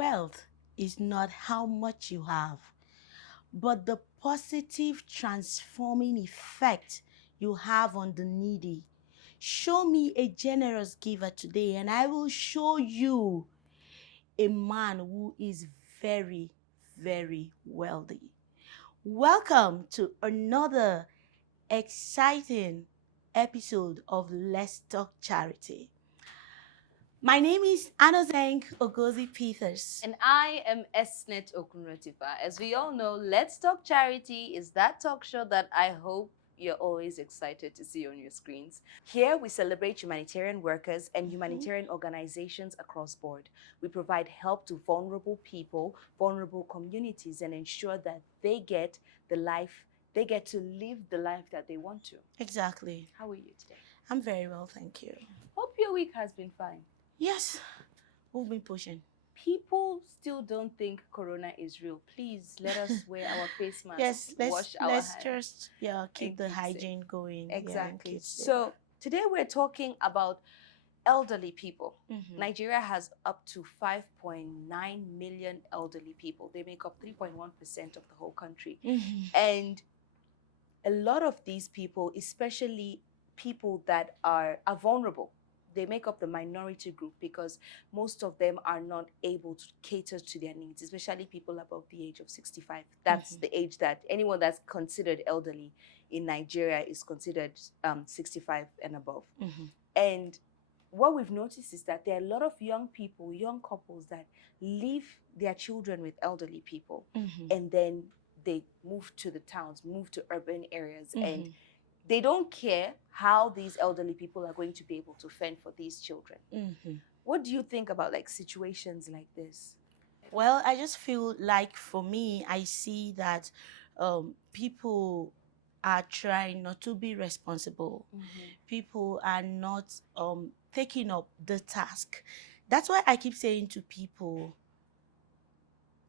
wealth is not how much you have, but the positive transforming effect you have on the needy. Show me a generous giver today, and I will show you a man who is very, very wealthy. Welcome to another exciting episode of Let's Talk Charity. My name is Anozeng Ogozi Peters. And I am Esnet Okunrotipa. As we all know, Let's Talk Charity is that talk show that I hope you're always excited to see on your screens. Here we celebrate humanitarian workers and humanitarian organizations across board. We provide help to vulnerable people, vulnerable communities, and ensure that they get to live the life that they want to. Exactly. How are you today? I'm very well, thank you. Hope your week has been fine. Yes, we've been pushing. People still don't think corona is real. Please let us wear our face masks. Yes, wash our let's hands. just keep the keep safe. hygiene going. Exactly. Keep safe. So today we're talking about elderly people. Mhm. Nigeria has up to 5.9 million elderly people. They make up 3.1% of the whole country. Mhm. And a lot of these people, especially people that are vulnerable, they make up the minority group because most of them are not able to cater to their needs, especially people above the age of 65. That's the age that anyone that's considered elderly in Nigeria is considered 65 and above. And what we've noticed is that there are a lot of young people, young couples that leave their children with elderly people, and then they move to the towns, move to urban areas, and they don't care how these elderly people are going to be able to fend for these children. What do you think about like situations like this? Well, I just feel like for me, I see that people are trying not to be responsible. People are not taking up the task. That's why I keep saying to people,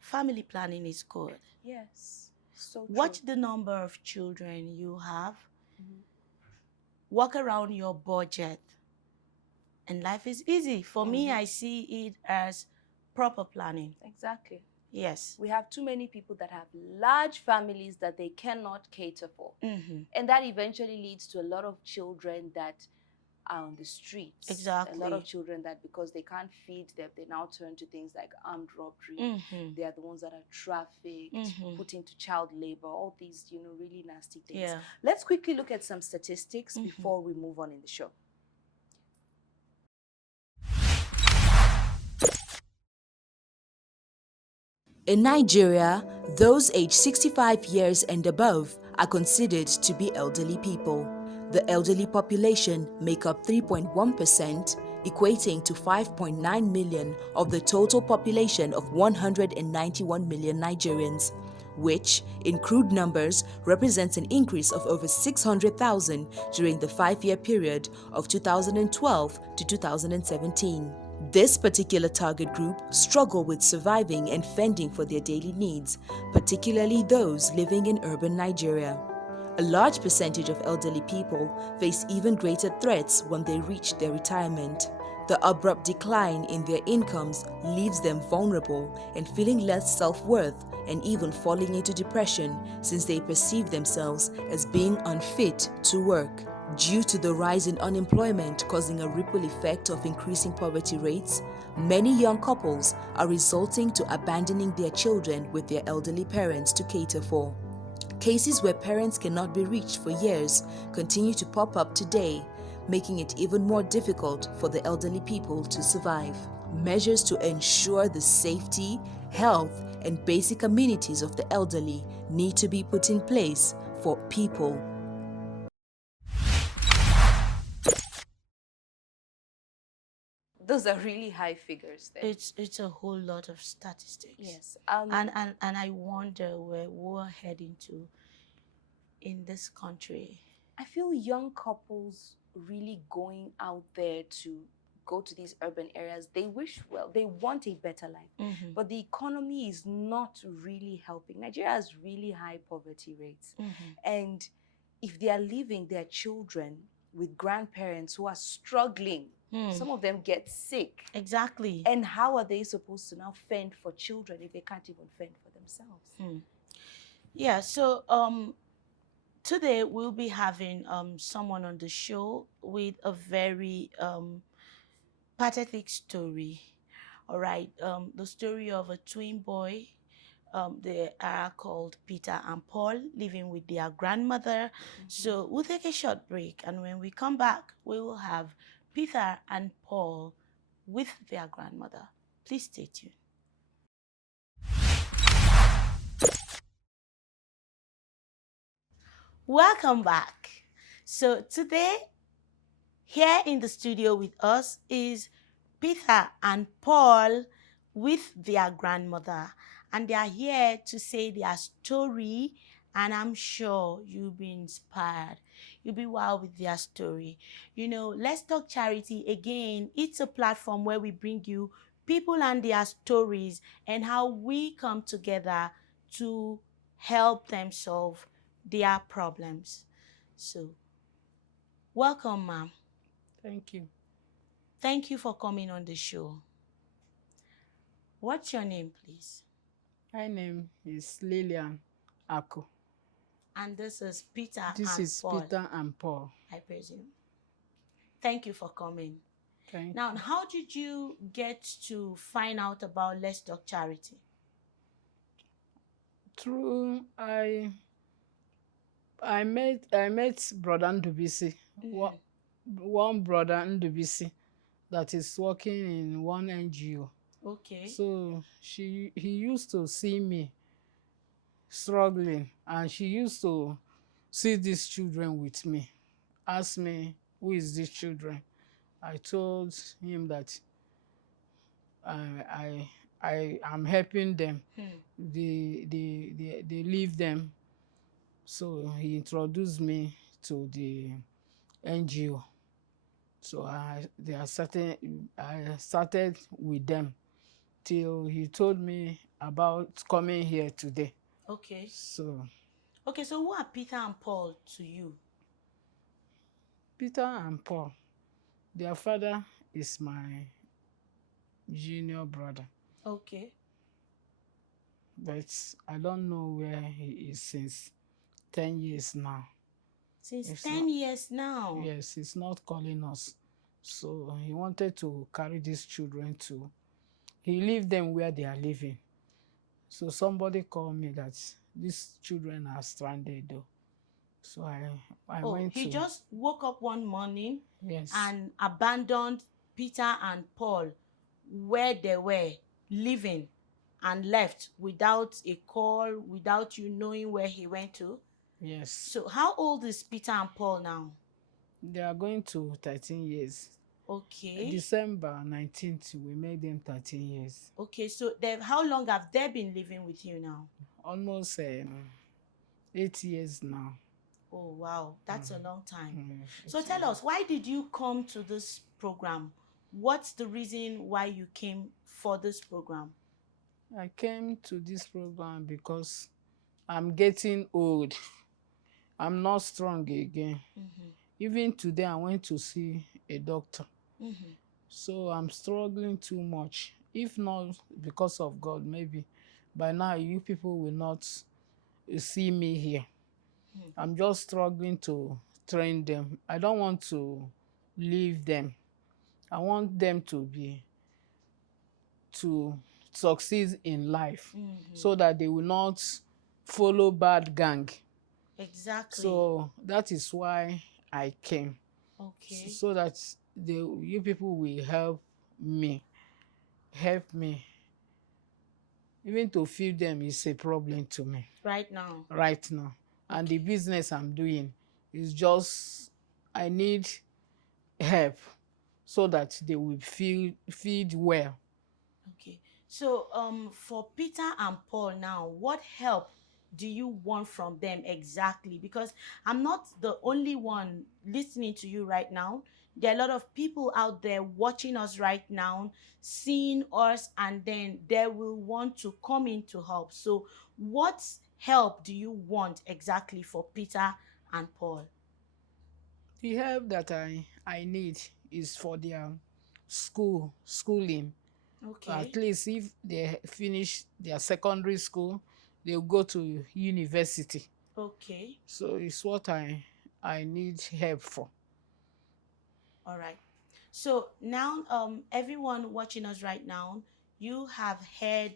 family planning is good. Yes, so true. Watch the number of children you have. Work around your budget. And life is easy. For me, I see it as proper planning. Exactly. Yes. We have too many people that have large families that they cannot cater for. And that eventually leads to a lot of children that are on the streets. Exactly. A lot of children that because they can't feed them, they now turn to things like armed robbery. They are the ones that are trafficked, put into child labor, all these, really nasty things. Yeah. Let's quickly look at some statistics before we move on in the show. In Nigeria, those aged 65 years and above are considered to be elderly people. The elderly population make up 3.1%, equating to 5.9 million of the total population of 191 million Nigerians, which, in crude numbers, represents an increase of over 600,000 during the 5-year period of 2012 to 2017. This particular target group struggle with surviving and fending for their daily needs, particularly those living in urban Nigeria. A large percentage of elderly people face even greater threats when they reach their retirement. The abrupt decline in their incomes leaves them vulnerable and feeling less self-worth and even falling into depression since they perceive themselves as being unfit to work. Due to the rise in unemployment causing a ripple effect of increasing poverty rates, many young couples are resorting to abandoning their children with their elderly parents to cater for. Cases where parents cannot be reached for years continue to pop up today, making it even more difficult for the elderly people to survive. Measures to ensure the safety, health, and basic amenities of the elderly need to be put in place for people. Those are really high figures there. It's a whole lot of statistics. Yes. And I wonder where we're heading to in this country. I feel young couples really going out there to go to these urban areas, they wish well, they want a better life, but the economy is not really helping. Nigeria has really high poverty rates, and if they are leaving their children with grandparents who are struggling. Some of them get sick. Exactly. And how are they supposed to now fend for children if they can't even fend for themselves? Yeah, so today we'll be having someone on the show with a very pathetic story. All right, the story of a twin boy. They are called Peter and Paul, living with their grandmother. So we'll take a short break, and when we come back, we will have Peter and Paul with their grandmother. Please stay tuned. Welcome back. So today, here in the studio with us is Peter and Paul with their grandmother, and they are here to say their story, and I'm sure you'll be inspired. You'll be wild with their story. You know, Let's Talk Charity, again, it's a platform where we bring you people and their stories and how we come together to help them solve their problems. So, welcome, ma'am. Thank you. Thank you for coming on the show. What's your name, please? My name is Lillian Ako. And this is Peter This and is Paul, Peter and Paul. I presume. Thank you for coming. Thank Now, you. how did you get to find out about Let's Talk Charity? Through I met brother Ndubisi, one brother Ndubisi that is working in one NGO. Okay. So he used to see me struggling, and she used to see these children with me, ask me, who is these children? I told him that I am helping them. They leave them. So he introduced me to the NGO. So I started with them till he told me about coming here today. Okay. So Okay, so who are Peter and Paul to you? Peter and Paul, their father is my junior brother, Okay. but I don't know where he is since 10 years now. Since It's 10 years now? Yes, he's not calling us. So he wanted to carry these children to, he leave them where they are living. So somebody called me that these children are stranded though. So I went he to, just woke up one morning yes, and abandoned Peter and Paul where they were living and left without a call, without you knowing where he went to. yes. So how old is Peter and Paul now? They are going to 13 years. Okay. December 19th, we made them 13 years. Okay, so how long have they been living with you now? Almost 8 years now. Oh, wow. That's a long time. Mm, So tell us, why did you come to this program? What's the reason why you came for this program? I came to this program because I'm getting old. I'm not strong again. Even today, I went to see a doctor. So I'm struggling too much. If not because of God, maybe by now you people will not see me here. I'm just struggling to train them. I don't want to leave them. I want them to succeed in life, so that they will not follow bad gang. Exactly. So that is why I came. Okay. So that you people will help me. Even to feed them is a problem to me Right now. right now. And the business I'm doing is just, I need help so that they will feed well. Okay. So for Peter and Paul now, what help do you want from them exactly? Because I'm not the only one listening to you right now. There are a lot of people out there watching us right now, seeing us, and then they will want to come in to help. So what help do you want exactly for Peter and Paul? The help that I need is for their schooling. At Okay. least if they finish their secondary school, they'll go to university. Okay. So it's what I need help for. All right. So now, everyone watching us right now, you have heard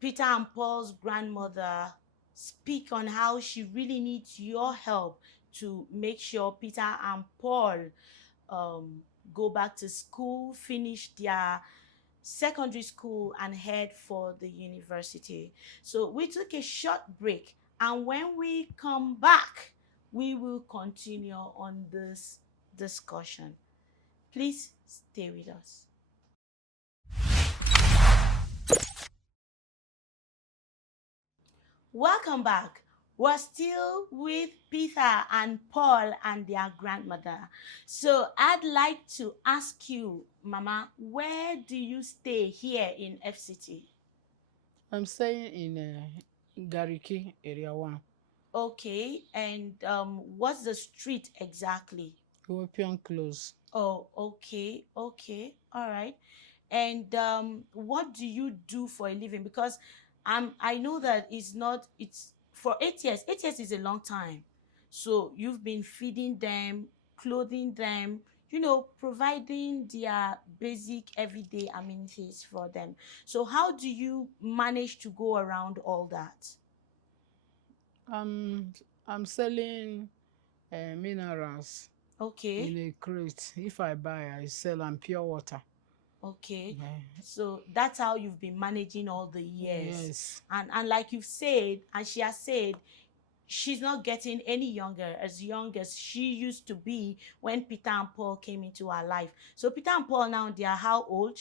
Peter and Paul's grandmother speak on how she really needs your help to make sure Peter and Paul um, go back to school, finish their secondary school, and head for the university. So we took a short break, and when we come back, we will continue on this discussion. Please stay with us. Welcome back. We're still with Peter and Paul and their grandmother. So I'd like to ask you, Mama, where do you stay here in FCT? I'm staying in Gariki, Area 1, Okay, and what's the street exactly? European Close. Oh, okay, okay, all right. And what do you do for a living? Because I know that it's for 8 years. 8 years is a long time. So you've been feeding them, clothing them, providing their basic everyday amenities for them. So how do you manage to go around all that? I'm selling minerals in Okay, a crate. If I buy, I sell and pure water. okay. Eh, So that's how you've been managing all the years. Yes. And like you've said, and she has said, she's not getting any younger, as young as she used to be when Peter and Paul came into her life. So Peter and Paul now, they are how old?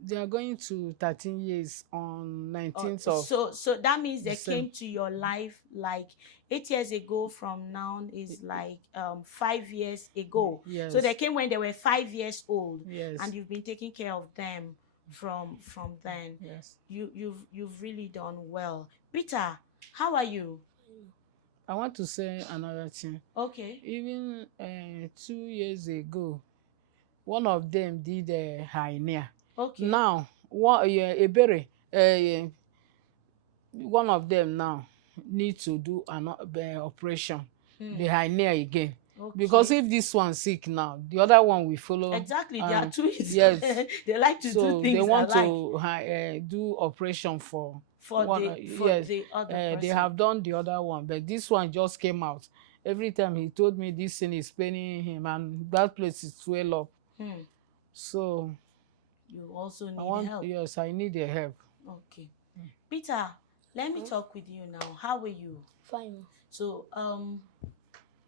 They are going to 13 years on Oh, 19th of so that means they December. came to your life like 8 years ago. From now is like 5 years ago. Yes. So they came when they were 5 years old, Yes. and you've been taking care of them from then. Yes. You've really done well. Peter, how are you? I want to say another thing. Okay. Even 2 years ago, one of them did a hernia. Okay. Now, one of them now need to do an operation, the hernia again. Okay. Because if this one sick now, the other one will follow. Exactly, they are twins. Yes. They like to So do things they want alike. to do operation for For yes. the other person. They have done the other one, but this one just came out. Every time he told me this thing is paining him, and that place is swell up. So You also need help. Yes, I need the help. Okay. Peter, let me talk with you now. How are you? Fine. So,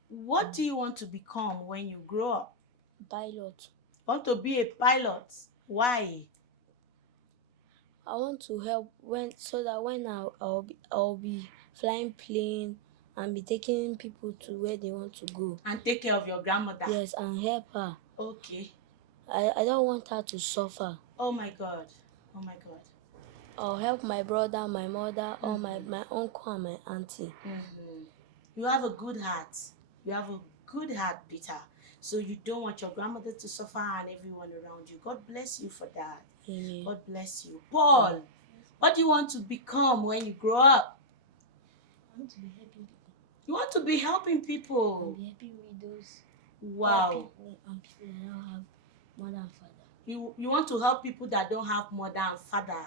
what do you want to become when you grow up? Pilot. Want to be a pilot? Why? I want to help so that when I'll be flying plane and be taking people to where they want to go. And take care of your grandmother? Yes, and help her. Okay. I don't want her to suffer. Oh my God. Oh my God. I'll help my brother, my mother, or my uncle and my auntie. You have a good heart. You have a good heart, Peter. So you don't want your grandmother to suffer and everyone around you. God bless you for that. Amen. God bless you. Paul, what do you want to become when you grow up? I want to be helping people. You want to be helping people. And be helping widows. Wow. And people that don't have mother and father. You want to help people that don't have mother and father.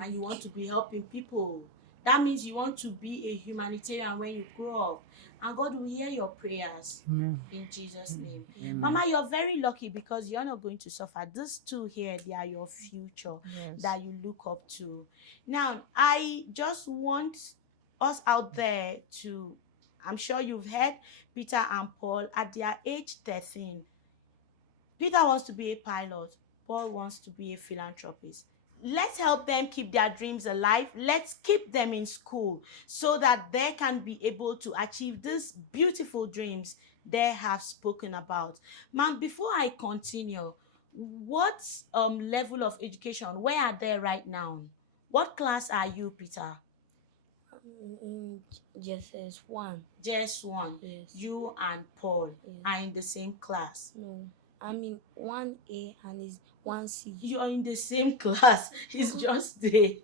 And you want to be helping people. That means you want to be a humanitarian when you grow up. And God will hear your prayers. Amen. In Jesus' name. Amen. Mama, you're very lucky because you're not going to suffer. These two here, they are your future. Yes. That you look up to. Now, I just want us out there to, I'm sure you've heard Peter and Paul at their age 13. Peter wants to be a pilot. Paul wants to be a philanthropist. Let's help them keep their dreams alive. Let's keep them in school so that they can be able to achieve these beautiful dreams they have spoken about. Ma'am, before I continue, what level of education, where are they right now? What class are you, Peter? in JSS 1. Just one. Yes. You and Paul Yes. are in the same class. No, I'm in 1A and is 1C. You are in the same class. It's just the.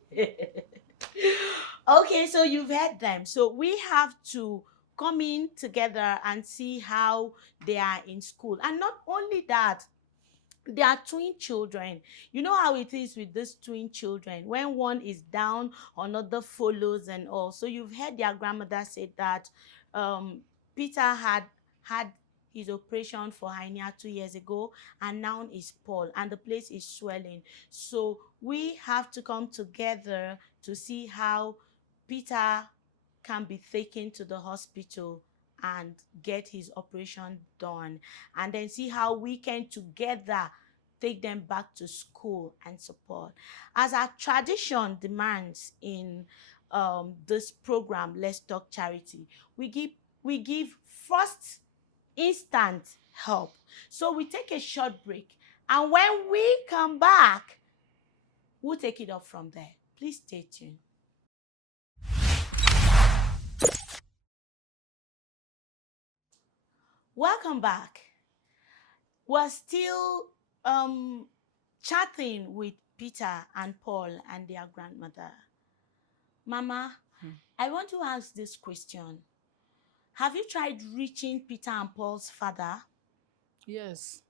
Okay, so you've heard them. So we have to come in together and see how they are in school. And not only that, they are twin children. You know how it is with these twin children. When one is down, another follows and all. So you've heard their grandmother say that Peter had his operation for hernia 2 years ago, and now is Paul, and the place is swelling. So we have to come together to see how Peter can be taken to the hospital and get his operation done, and then see how we can together take them back to school and support. As our tradition demands in this program, Let's Talk Charity, we give first instant help. So we take a short break, and when we come back, we'll take it up from there. Please stay tuned. Welcome back. We're still chatting with Peter and Paul and their grandmother. Mama, I want to ask this question. Have you tried reaching Peter and Paul's father? Yes.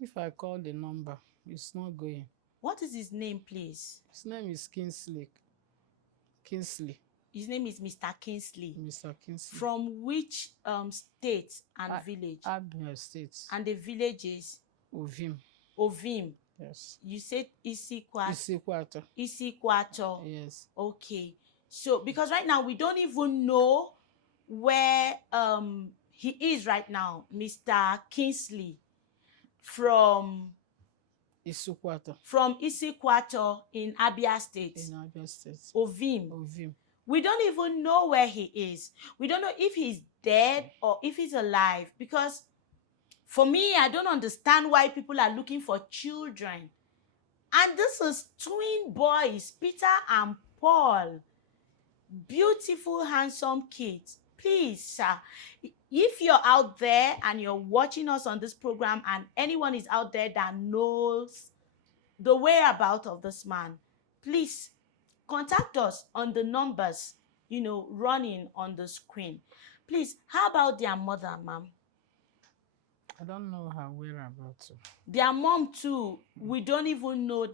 If I call the number, it's not going. What is his name, please? His name is Kingsley. Kingsley. His name is Mr. Kingsley. Mr. Kingsley. From which state and village? Abia State. And the village is? Ovim. Ovim. Yes. You said Isikwato. Isikwato. Isikwato. Yes. Okay. So, because right now we don't even know where he is right now, Mr. Kingsley, from Isikwato. From Isikwato in Abia State. In Abia State. Ovim. Ovim. We don't even know where he is. We don't know if he's dead or if he's alive. Because for me, I don't understand why people are looking for children. And this is twin boys, Peter and Paul. Beautiful, handsome kids. Please, sir, if you're out there and you're watching us on this program and anyone is out there that knows the whereabouts of this man, please contact us on the numbers, running on the screen. Please, how about their mother, ma'am? I don't know her whereabouts. Their mom too, we don't even know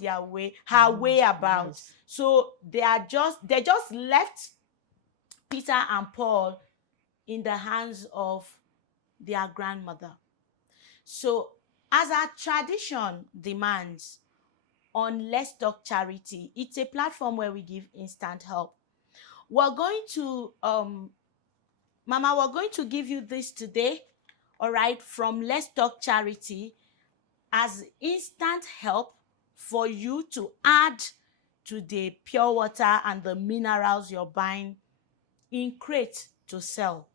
her whereabouts. Yes. So they just left Peter and Paul in the hands of their grandmother. So as our tradition demands, on Let's Talk Charity, it's a platform where we give instant help. We're going to, Mama, we're going to give you this today, all right, from Let's Talk Charity as instant help for you to add to the pure water and the minerals you're buying in crate to sell.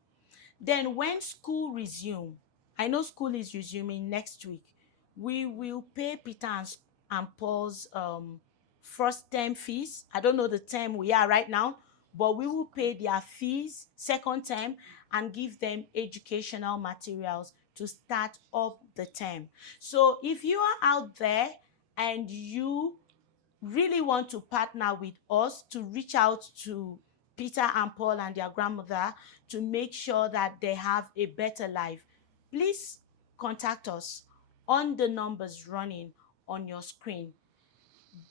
Then when school resume, I know school is resuming next week, we will pay Peter and Paul's first term fees. I don't know the term we are right now, but we will pay their fees second term and give them educational materials to start up the term. So if you are out there and you really want to partner with us to reach out to Peter and Paul and their grandmother to make sure that they have a better life, please contact us on the numbers running on your screen.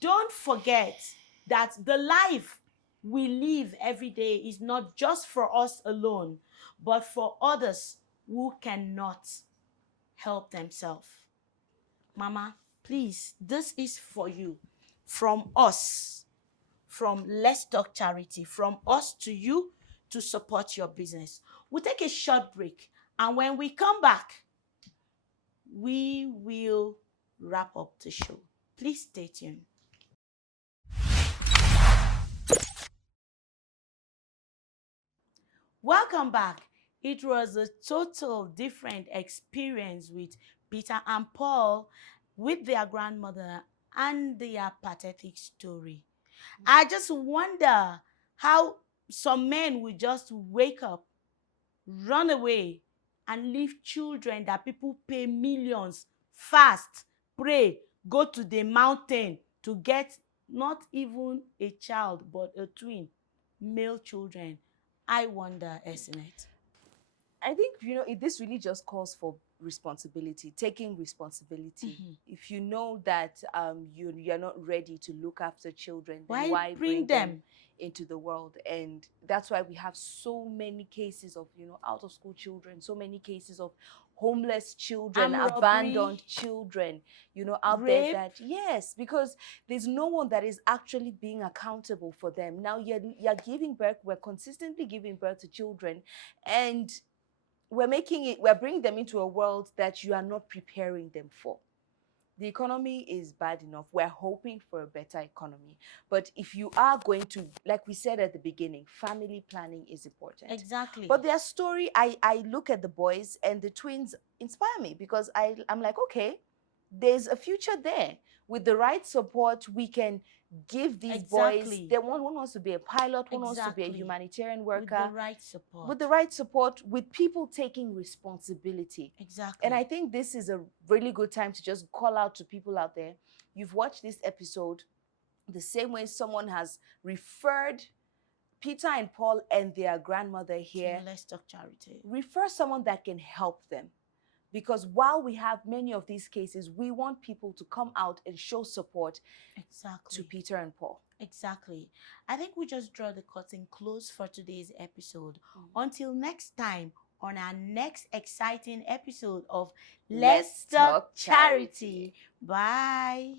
Don't forget that the life we live every day is not just for us alone, but for others who cannot help themselves. Mama, please, this is for you, from us, from Let's Talk Charity, from us to you to support your business. We'll take a short break, and when we come back, we will wrap up the show. Please stay tuned. Welcome back. It was a total different experience with Peter and Paul, with their grandmother and their pathetic story. I just wonder how some men will just wake up, run away, and leave children that people pay millions, fast, pray, go to the mountain to get not even a child, but a twin, male children. I wonder, Esinet. I think, this really just calls for responsibility, taking responsibility. Mhm. If you know that you're not ready to look after children, then Why why bring bring them them? into the world? And that's why we have so many cases of, out of school children, so many cases of homeless children, Armed abandoned robbery, children, out rape. there that, yes, because there's no one that is actually being accountable for them. Now you're giving birth, we're consistently giving birth to children, and we're bringing them into a world that you are not preparing them for. The economy is bad enough. We're hoping for a better economy. But if you are going to, like we said at the beginning, family planning is important. Exactly. But their story, I look at the boys, and the twins inspire me, because I'm like, okay, there's a future there. With the right support, we can give these boys, Exactly. one wants to be a pilot, one wants to be a Exactly. humanitarian With worker. the right support. With the right support, with people taking responsibility. Exactly. And I think this is a really good time to just call out to people out there. You've watched this episode the same way someone has referred Peter and Paul and their grandmother here. Let's Talk Charity. Refer someone that can help them. Because while we have many of these cases, we want people to come out and show support Exactly. to Peter and Paul. Exactly. I think we just draw the curtain close for today's episode. Until next time, on our next exciting episode of Let's Talk Charity. Bye.